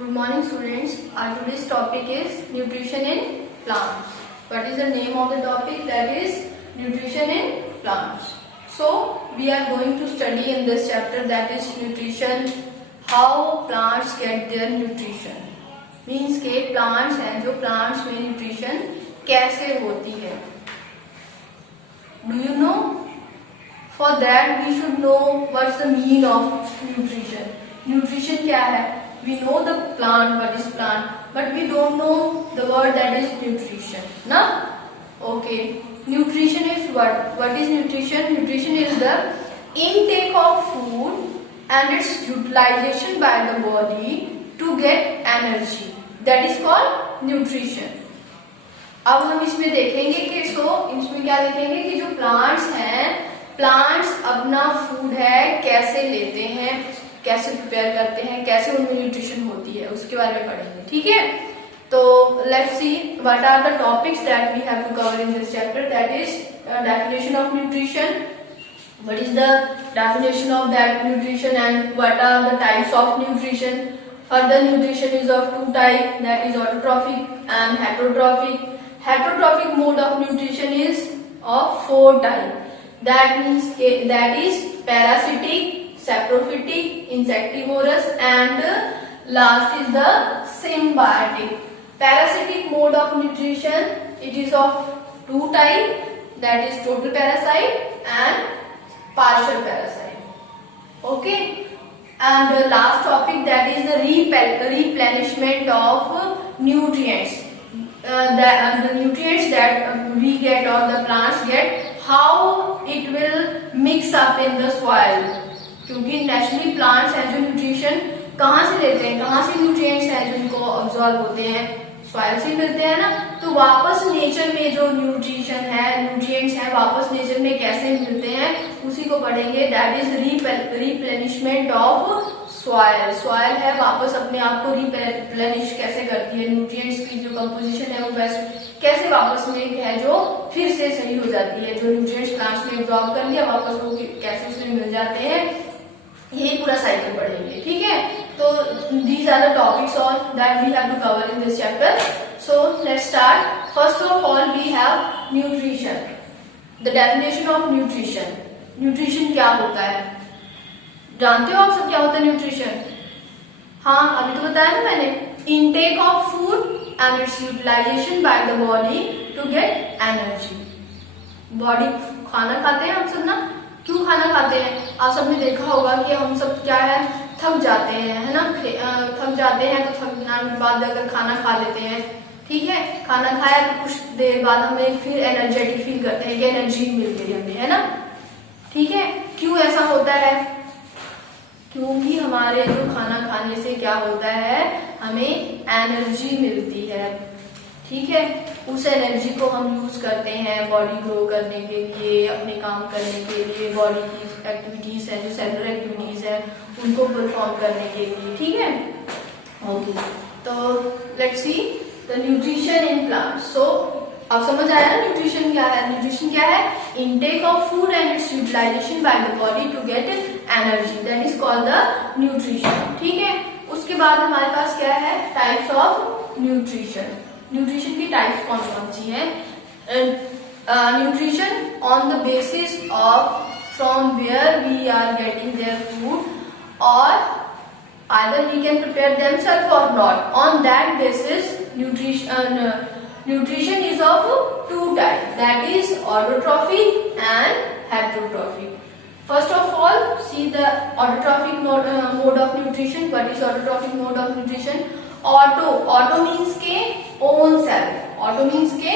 Good morning students. Our today's topic is nutrition in plants. What is the name of the topic? That is nutrition in plants. So we are going to study in this chapter, that is nutrition, how plants get their nutrition. Means के plants हैं जो plants में nutrition कैसे होती है. Do you know? For that we should know what's the meaning of nutrition. Nutrition क्या है? We know the plant, what is plant, but we don't know the word that is nutrition. Na? Okay. Nutrition is what? What is nutrition? Nutrition is the intake of food and its utilization by the body to get energy. That is called nutrition. अब हम इसमें देखेंगे कि इसमें क्या देखेंगे कि जो प्लांट्स हैं, प्लांट्स अपना फूड है कैसे लेते हैं, कैसे प्रिपेयर करते हैं, कैसे उनमें न्यूट्रिशन होती है, उसके बारे में पढ़ेंगे. ठीक है, तो let's see what are the topics that we have to cover in this chapter. That is definition of nutrition, what is the definition of that nutrition and what are the types of nutrition. Further, nutrition is of two types, that is autotrophic and heterotrophic. Heterotrophic mode of nutrition is of four types. That means that is parasitic, saprophytic, insectivorous, and last is the symbiotic. Parasitic mode of nutrition, it is of two types, that is total parasite and partial parasite. Okay. And the last topic, that is the replenishment of nutrients. The nutrients that we get or the plants get, how it will mix up in the soil. क्योंकि naturally plants हैं जो nutrition कहाँ से लेते हैं, कहाँ से nutrients हैं जो इनको ऑब्जॉर्ब होते हैं, सॉइल से मिलते हैं ना. तो वापस नेचर में जो न्यूट्रिशन है, न्यूट्रिएंट्स हैं, वापस नेचर में कैसे मिलते हैं उसी को पढ़ेंगे. That is replenishment of soil. Soil है वापस अपने आप को रिप्लेनिश कैसे करती है, न्यूट्रिएंट्स की जो कंपोजिशन है वो कैसे वापस में है जो फिर से सही हो जाती है. जो न्यूट्रिएंट्स प्लांट्स ने एब्जॉर्ब कर लिया वापस वो कैसे उसमें मिल जाते हैं, ये पूरा साइकिल पढ़ेंगे. ठीक है, तो these are the topics on that we have to cover in this chapter. So let's start. First of all we have nutrition. The definition of nutrition. Nutrition क्या होता है? जानते हो आप सब क्या होता है न्यूट्रिशन? हाँ, अभी तो बताया ना मैंने. Intake of food and its utilization by the body to get energy. Body खाना खाते हैं हम सब ना. क्यों खाना खाते हैं? आप सबने देखा होगा कि हम सब क्या है, थक जाते हैं, है ना. थक जाते हैं तो थकने के बाद अगर खाना खा लेते हैं, ठीक है, खाना खाया तो कुछ देर बाद हमें फिर एनर्जेटिक फील करते हैं कि एनर्जी मिल गई हमें, है ना. ठीक है, क्यों ऐसा होता है? क्योंकि हमारे जो खाना खाने से क्या होता है, हमें एनर्जी मिलती है. ठीक है, उस एनर्जी को हम यूज करते हैं बॉडी ग्रो करने के लिए, अपने काम करने के लिए, बॉडी की एक्टिविटीज है जो सेलुलर एक्टिविटीज है उनको परफॉर्म करने के लिए. ठीक है, ओके. तो let's see the nutrition in plants. So अब समझ आया ना न्यूट्रिशन क्या है. न्यूट्रिशन क्या है? Intake of food and its utilisation by the body to get energy, that is called the nutrition. ठीक है, उसके बाद हमारे पास क्या है, टाइप्स ऑफ न्यूट्रिशन. न्यूट्रिशन की टाइप्स कौन कौन सी हैं? Nutrition on the basis of from where we are getting their food और either we can prepare themselves or not. On that basis, nutrition is of two types, that is autotrophic and heterotrophic. First of all, see the autotrophic mode of nutrition. What is autotrophic mode of nutrition? Auto means के own self. Auto means के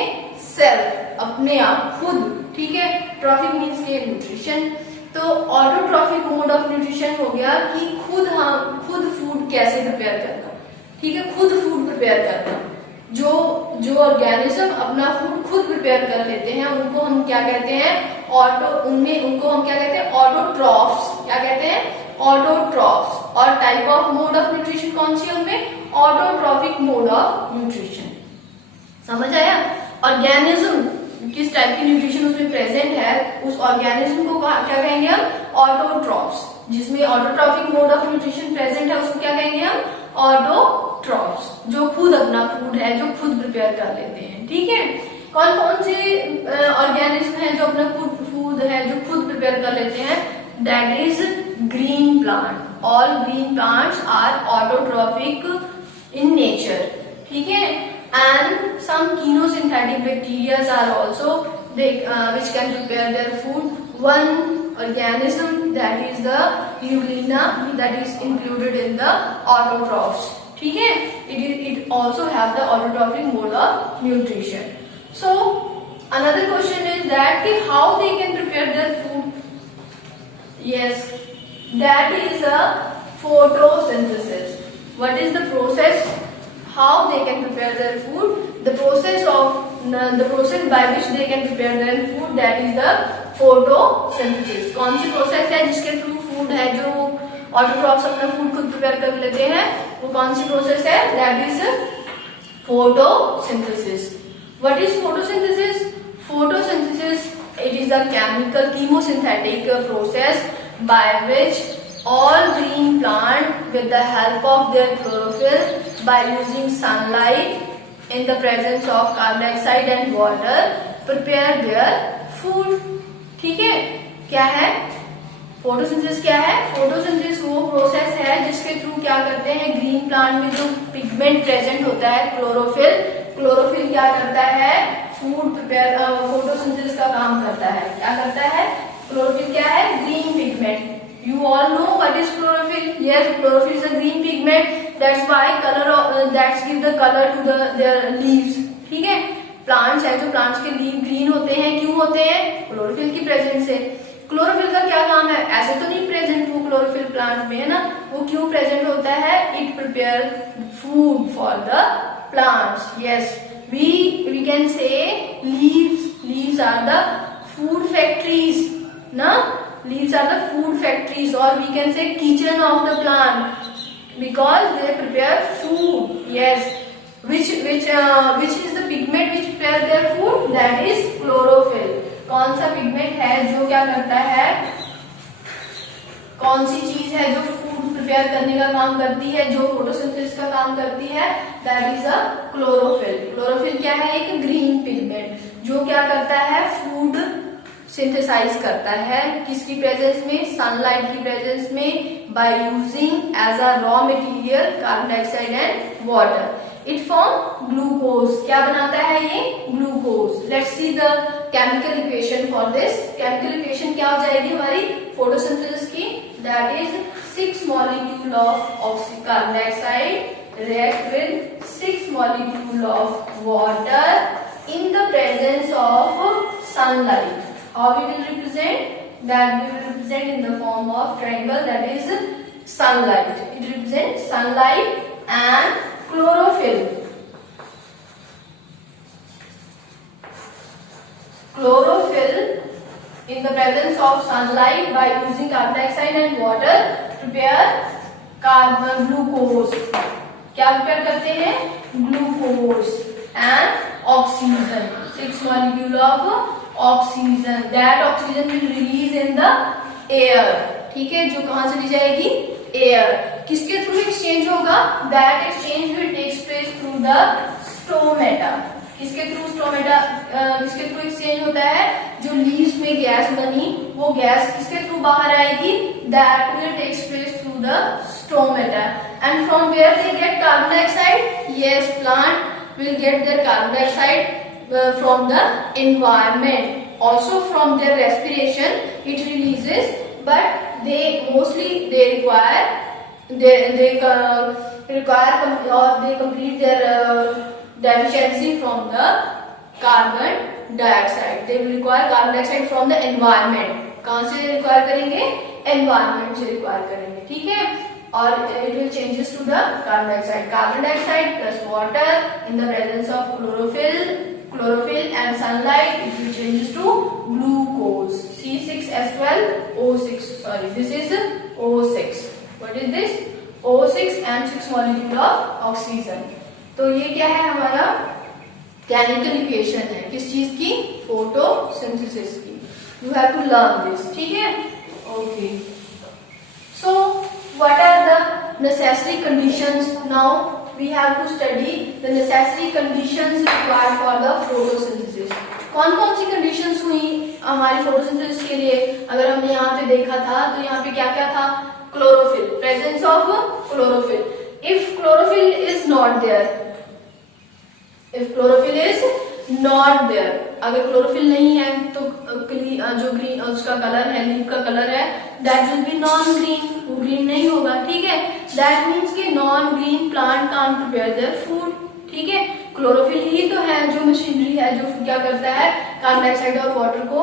self, अपने आप, खुद. ठीक है, traffic means के nutrition. तो autotrophic mode of nutrition हो गया कि खुद फूड कैसे प्रिपेयर करना. ठीक है, खुद फूड प्रिपेयर करना. जो ऑर्गेनिज्म अपना फूड खुद प्रिपेयर कर लेते हैं उनको हम क्या कहते हैं, उनको हम क्या कहते हैं, ऑटोट्रॉफ्स. क्या कहते हैं? ऑटोट्रॉफ्स. और type of mode of nutrition कौन सी है उनमें? Autotrophic mode of nutrition. समझ आया? ऑर्गेनिज्म किस टाइप की न्यूट्रिशन उसमें प्रेजेंट है, उस ऑर्गेनिज्म को क्या कहेंगे हम? ऑटोट्रॉफ्स. जिसमें autotrophic mode of nutrition present है उसको क्या कहेंगे हम? ऑटोट्रॉफ्स, जो खुद अपना फूड है जो खुद प्रिपेयर कर लेते हैं। ठीक है, कौन कौन से ऑर्गेनिज्म है जो अपना फूड है जो खुद प्रिपेयर कर लेते हैं? That is green plant. All green plants are autotrophic in nature. ठीक है, and some chemosynthetic bacterias are also which can prepare their food. One organism that is the Euglena that is included in the autotrophs. ठीक है, it also have the autotrophic mode of nutrition. So another question is that how they can prepare their food? Yes, that is a photosynthesis. What is the process? How they can prepare their food? The process by which they can prepare their food, that is the photosynthesis. कौन सी process है जिसके through food है जो autotrophs अपना food खुद prepare कर लेते हैं, वो कौन सी प्रोसेस है? That is photosynthesis. What is photosynthesis? Photosynthesis, it is a chemical chemosynthetic process by which all green plant with the help of their chlorophyll by using sunlight in the presence of carbon dioxide and water prepare their food. ठीक है, क्या है photosynthesis? क्या है photosynthesis? वो process है जिसके through क्या करते हैं, ग्रीन प्लांट में जो पिगमेंट प्रेजेंट होता है क्लोरोफिल क्या करता है? फूड प्रिपेयर, फोटोसिंथेसिस का काम करता है। क्या करता है? क्लोरोफिल क्या है? Green pigment. You all know what is chlorophyll? Yes, chlorophyll is a green pigment. That's why that's give the color to their leaves. ठीक है, प्लांट्स है जो प्लांट्स के लीव ग्रीन होते हैं, क्यों होते हैं? क्लोरोफिल की प्रेजेंस से। क्लोरोफिल का क्या काम है? ऐसे तो नहीं प्रेजेंट वो क्लोरोफिल प्लांट में, है ना? वो क्यों प्रेजेंट होता है? It prepare food for the plants. Yes, we can say leaves are the food factories, ना? Leaves are the food factories, or we can say kitchen of the plant, because they prepare food. Yes, which is the pigment which prepare their food? That is chlorophyll. कौन सा pigment है जो क्या करता है? कौन सी चीज है जो फूड प्रिपेयर करने का काम करती है, जो फोटोसिंथेसिस का काम करती है? That is a chlorophyll. Chlorophyll क्या है? एक ग्रीन पिगमेंट जो क्या करता है? फूड सिंथेसाइज करता है। किसकी प्रेजेंस में? सनलाइट की प्रेजेंस में, by using as a raw material carbon dioxide and water. It form glucose. क्या बनाता है ये? Glucose. Let's see the chemical equation for this. Chemical equation क्या हो जाएगी हमारी फोटोसिंथेसिस की? That is 6 molecule of carbon dioxide react with 6 molecule of water in the presence of sunlight. How we will represent? That we will represent in the form of triangle, that is sunlight. It represents sunlight and chlorophyll. Chlorophyll in the presence of sunlight by using carbon dioxide and water prepare carbon glucose. क्या prepare करते हैं? Glucose and oxygen. 6 molecule of oxygen, that oxygen will release in the air. ठीक है, जो कहां चली जाएगी? Air. किसके थ्रू एक्सचेंज होगा? That exchange will takes place through the stomata. किसके थ्रू? स्टोमेटा। किसके थ्रू एक्सचेंज होता है? जो लीव्स में गैस बनी, वो गैस किसके थ्रू बाहर आएगी? That will takes place through the stomata. And from where they get carbon dioxide? Yes, plant will get their carbon dioxide from the environment. Also from their respiration it releases, but they require or they complete their deficiency from the carbon dioxide. They will require carbon dioxide from the environment. कहाँ से require करेंगे? Environment से require करेंगे। ठीक है, or it will changes to the carbon dioxide. Carbon dioxide plus water in the presence of chlorophyll and sunlight, it will changes to glucose. C6H12O6. Sorry, this is O6. What is this? O6 and 6 molecule of oxygen. तो ये क्या है? हमारा chemical equation है। किस चीज की? Photosynthesis की। You have to learn this. ठीक है? Okay. So what are the necessary conditions. Now we have to study the necessary conditions required for the photosynthesis. कौन कौन सी कंडीशंस हुई हमारी फोटोसिंथेसिस के लिए? अगर हमने यहाँ पे देखा था तो यहाँ पे क्या क्या था? Chlorophyll, presence of chlorophyll. If chlorophyll is not there, if chlorophyll is not there, अगर क्लोरोफिल नहीं है तो जो ग्रीन उसका कलर है, लीफ का कलर है, that will be non green, वो ग्रीन नहीं होगा. ठीक है, दैट मीन्स कि non green plant can't prepare their food. ठीक है, क्लोरोफिल ही तो है जो मशीनरी है जो क्या करता है, कार्बन डाइऑक्साइड और वाटर को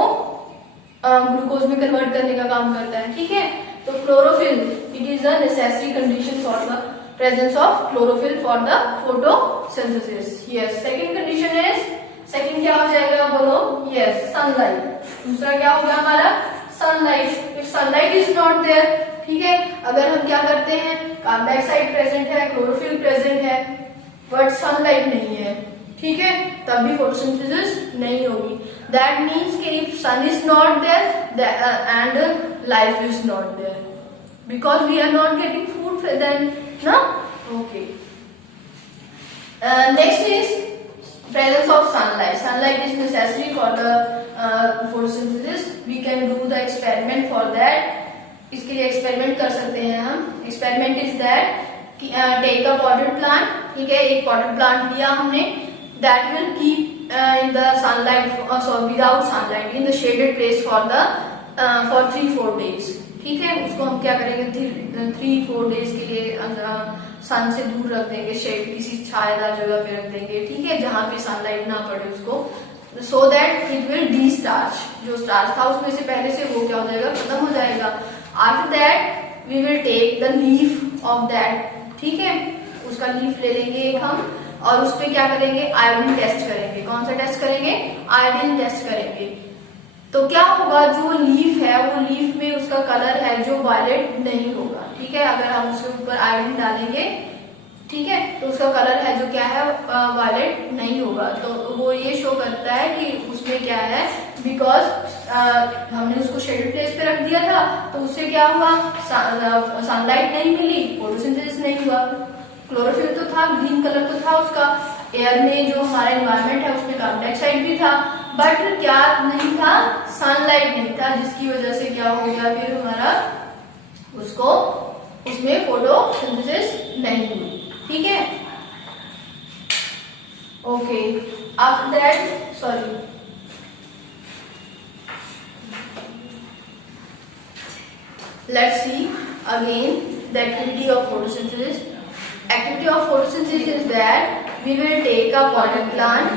ग्लूकोज में कन्वर्ट करने का काम करता है. ठीक है, तो chlorophyll it is a necessary condition for the presence of chlorophyll for the photosynthesis. Yes, second condition is, second क्या हो जाएगा बोलो? Yes, sunlight. दूसरा क्या होगा हमारा? Sunlight. If sunlight is not there, ठीक है, अगर हम क्या करते हैं, कार्बन डाइऑक्साइड प्रेजेंट है, क्लोरोफिल प्रेजेंट है, बट सनलाइट नहीं है, ठीक है, तब भी फोटोसिंथेसिस नहीं होगी. दैट मीन्स कि if sun is not there and life is not there, because we are not getting food then ना. Okay, next is presence of sunlight. Sunlight is necessary for the photosynthesis. We can do the experiment for that. इसके लिए experiment कर सकते हैं हम. Experiment is that, take a potted plant. ठीक है, एक पॉटेड प्लांट लिया हमने, that will keep in the sunlight, sorry without sunlight, in the shaded place for 3-4 days. ठीक है, उसको हम क्या करेंगे, 3-4 days के लिए सन से दूर रख देंगे, शेड किसी छायादार जगह पे रख देंगे. ठीक है, जहां पे सनलाइट ना पड़े उसको, so that it will D starch. जो स्टार्च था उसमें से पहले से वो क्या हो जाएगा, खत्म हो जाएगा. After that we will take the leaf of that. ठीक है, उसका लीफ ले लेंगे एक हम, और उस पर क्या करेंगे, आयोडीन टेस्ट करेंगे. कौन सा टेस्ट करेंगे? आयोडीन टेस्ट करेंगे. तो क्या होगा, जो लीफ है वो लीफ में उसका कलर है जो वायलेट नहीं होगा. ठीक है, अगर हम उसके ऊपर आयोडीन डालेंगे, ठीक है, तो उसका कलर है जो क्या है, वायलेट नहीं होगा. तो वो ये शो करता है कि उसमें क्या है, बिकॉज हमने उसको शेडेड प्लेस पे रख दिया था, तो उससे क्या हुआ, सनलाइट नहीं मिली, फोटोसिंथेसिस नहीं हुआ. क्लोरोफिल तो था, ग्रीन कलर तो था उसका, एयर में जो हमारा एनवायरमेंट है उसमें कार्बन डाइऑक्साइड भी था, बट क्या नहीं था, सनलाइट नहीं था, जिसकी वजह से क्या हो गया, फिर हमारा उसको उसमें फोटोसिंथेसिस नहीं हुई. ठीक है, okay. After that, sorry, let's see again the activity of photosynthesis. Activity of photosynthesis is that we will take a potted plant,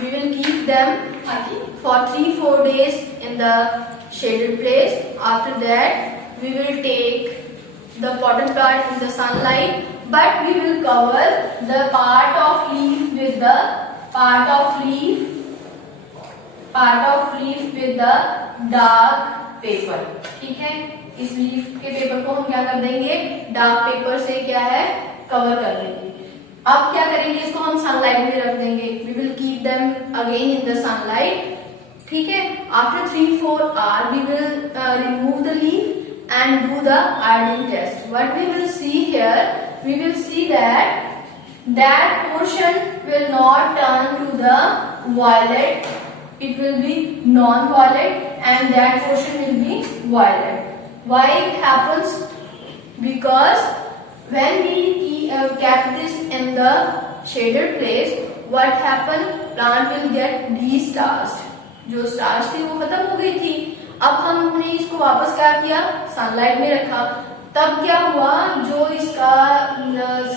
we will keep them for 3-4 days in the shaded place. After that we will take the potted plant in the sunlight, but we will cover the part of leaf with the with the dark paper. ठीक है, इस leaf के paper को हम क्या कर देंगे, dark paper से क्या है, कवर कर देंगे. अब क्या करेंगे, इसको हम सनलाइट में रख देंगे. We will keep them again in the sunlight. ठीक है, after 3-4 hours we will remove the leaf and do the iodine test. What we will see here, we will see that portion will not turn to the violet. It will be non-violet and that portion will be violet. Why it happens? Because when we kept this in the shaded place, what happened? Plant will get de-starched. जो starch थी वो खत्म हो गई थी. अब हमने इसको वापस क्या किया, सनलाइट में रखा. तब क्या हुआ, जो इसका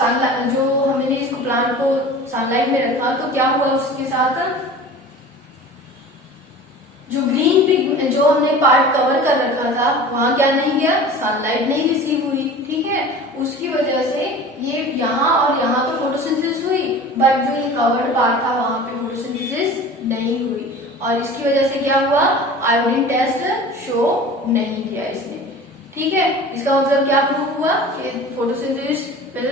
सनलाइट, जो हमने इसको प्लांट को सनलाइट में रखा, तो क्या हुआ उसके साथ, जो ग्रीन पिग जो हमने पार्ट कवर कर रखा था वहां क्या नहीं गया, सनलाइट नहीं रिसीव हुई. ठीक है, उसकी वजह से ये यहाँ और यहाँ तो फोटोसिंथेसिस हुई, बट जो ये कवर्ड पार्ट था वहां पे फोटोसिंथेसिस नहीं हुई. और इसकी वजह से क्या हुआ, आयोडीन टेस्ट शो नहीं किया इसने. ठीक है, इसका मतलब क्या प्रूव हुआ कि photosynthesis will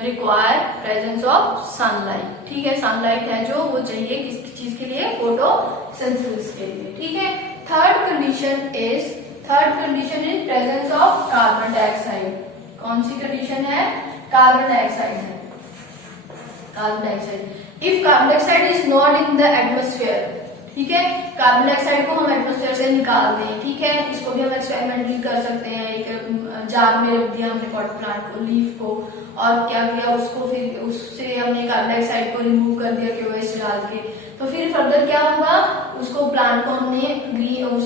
require presence of sunlight. ठीक है, सनलाइट है जो वो चाहिए किस चीज के लिए, फोटोसिंथेसिस के लिए. ठीक है, third condition is presence of carbon dioxide. कौन सी कंडीशन है? कार्बन डाइऑक्साइड है, carbon dioxide. If carbon dioxide is not in the atmosphere, ठीक है, कार्बन डाइऑक्साइड को हम एटमोस्फेयर से निकाल दें, ठीक है, इसको भी हम एक्सपेरिमेंटली कर सकते हैं। एक जार में रख दिया हमने पॉट प्लांट को, लीफ को, और क्या किया उसको, फिर उससे हमने कार्बन डाइऑक्साइड को रिमूव कर दिया क्यूएस डाल के, तो फिर फर्दर क्या होगा, उसको प्लांट को हमने ग्रीन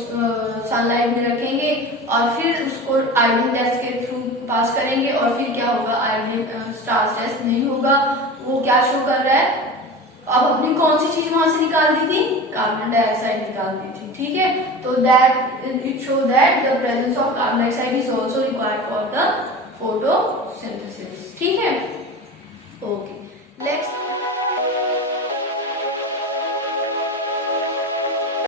सनलाइट में रखेंगे और फिर उसको आयोडीन टेस्ट के थ्रू पास करेंगे, और फिर क्या होगा, आयोडीन स्टार्च टेस्ट नहीं होगा। वो क्या शो कर रहा है, अब अपनी कौन सी चीज वहां से निकाल दी थी, कार्बन डाइऑक्साइड निकाल दी थी, ठीक है। तो that it show that the presence of carbon dioxide is also required for the photosynthesis, ठीक है। Okay, next